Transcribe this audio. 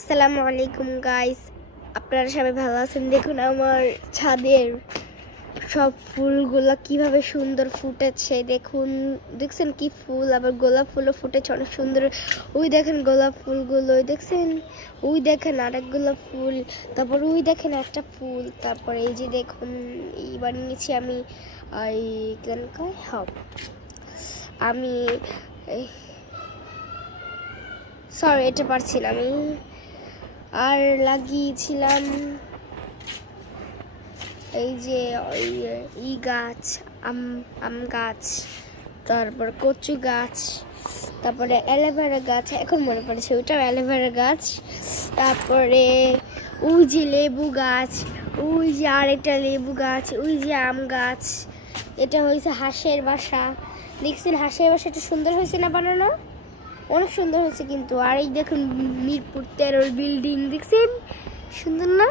আসসালামু আলাইকুম গাইস, আপনারা সবাই ভালো আছেন? দেখুন আমার ছাদের সব ফুলগুলো কিভাবে সুন্দর ফুটেছে। দেখছেন কি ফুল, আবার গোলাপ ফুলও ফুটেছে অনেক সুন্দর। ওই দেখেন গোলাপ ফুলগুলো, ওই দেখছেন, ওই দেখেন আরেক গোলাপ ফুল, তারপর ওই দেখেন একটা ফুল, তারপর এই যে দেখুন এই বানিয়েছি আমি এই কেন কয় হব আমি সরি এটা পারছি না আমি। আর লাগিয়েছিলাম এই যে ই গাছ, আম গাছ, তারপর কচু গাছ, তারপরে অ্যালোভেরা গাছ, এখন মনে পড়েছে ওইটাও অ্যালোভেরা গাছ। তারপরে ওই যে লেবু গাছ, ওই যে আরেকটা লেবু গাছ, ওই যে আম গাছ। এটা হয়েছে হাঁসের বাসা। দেখছেন হাঁসের বাসাটা সুন্দর হয়েছে না বানানো? অনেক সুন্দর হয়েছে কিন্তু। আর এই দেখুন মিরপুর 13 বিল্ডিং, দেখছেন সুন্দর না?